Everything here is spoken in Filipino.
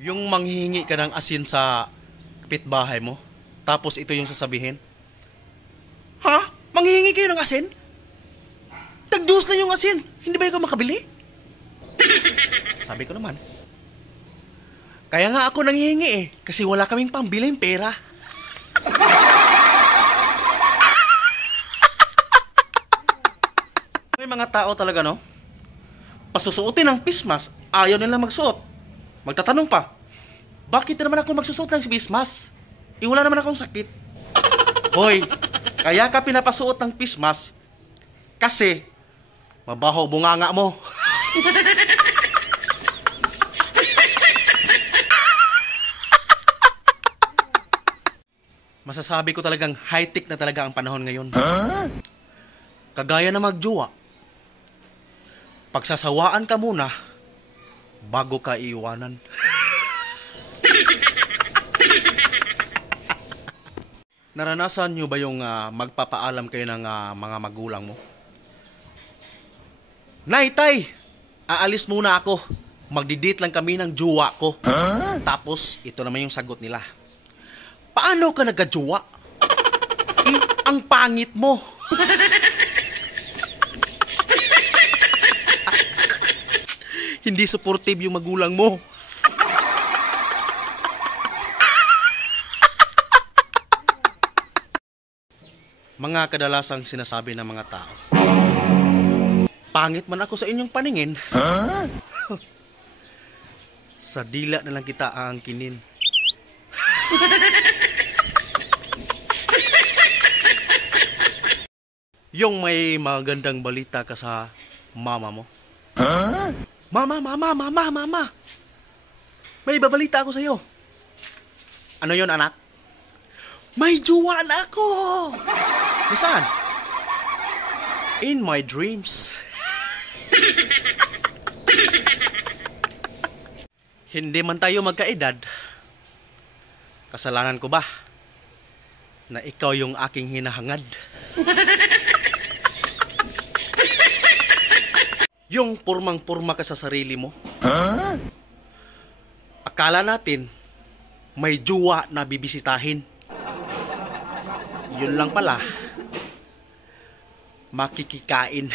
Yung manghihingi ka ng asin sa kapitbahay mo, tapos ito yung sasabihin. Ha? Manghihingi kayo ng asin? Tagdus na yung asin. Hindi ba yung makabili? Sabi ko naman. Kaya nga ako nanghihingi eh, kasi wala kaming pambiling pera. May mga tao talaga, no? Pasusuotin ng face mask, ayaw nila magsuot. Magtatanong pa, bakit naman ako magsusuot ng face mask? Wala naman akong sakit. Hoy, kaya ka pinapasuot ng face mask kasi mabaho bunganga mo. Masasabi ko talagang high-tech na talaga ang panahon ngayon. Kagaya na magjowa, pagsasawaan ka muna bago ka iiwanan. Naranasan nyo ba yung magpapaalam kayo ng mga magulang mo? Nay, tay, aalis muna ako. Magdi-date lang kami ng jowa ko. Tapos, ito naman yung sagot nila. Paano ka nagka-jowa? Ang pangit mo. Hindi supportive yung magulang mo. Mga kadalasang sinasabi ng mga tao. Pangit man ako sa inyong paningin. Sa dila na lang kita aangkinin. Yung may magandang balita ka sa mama mo. Mama. May babalita ako sa'yo. Ano yon, anak? May jowa na ako! Nasaan? In my dreams. Hindi man tayo magkaedad. Kasalanan ko ba na ikaw yung aking hinahangad? Yung purmang-purma ka sa sarili mo. Akala natin may jowa na bibisitahin. Yun lang pala, makikikain.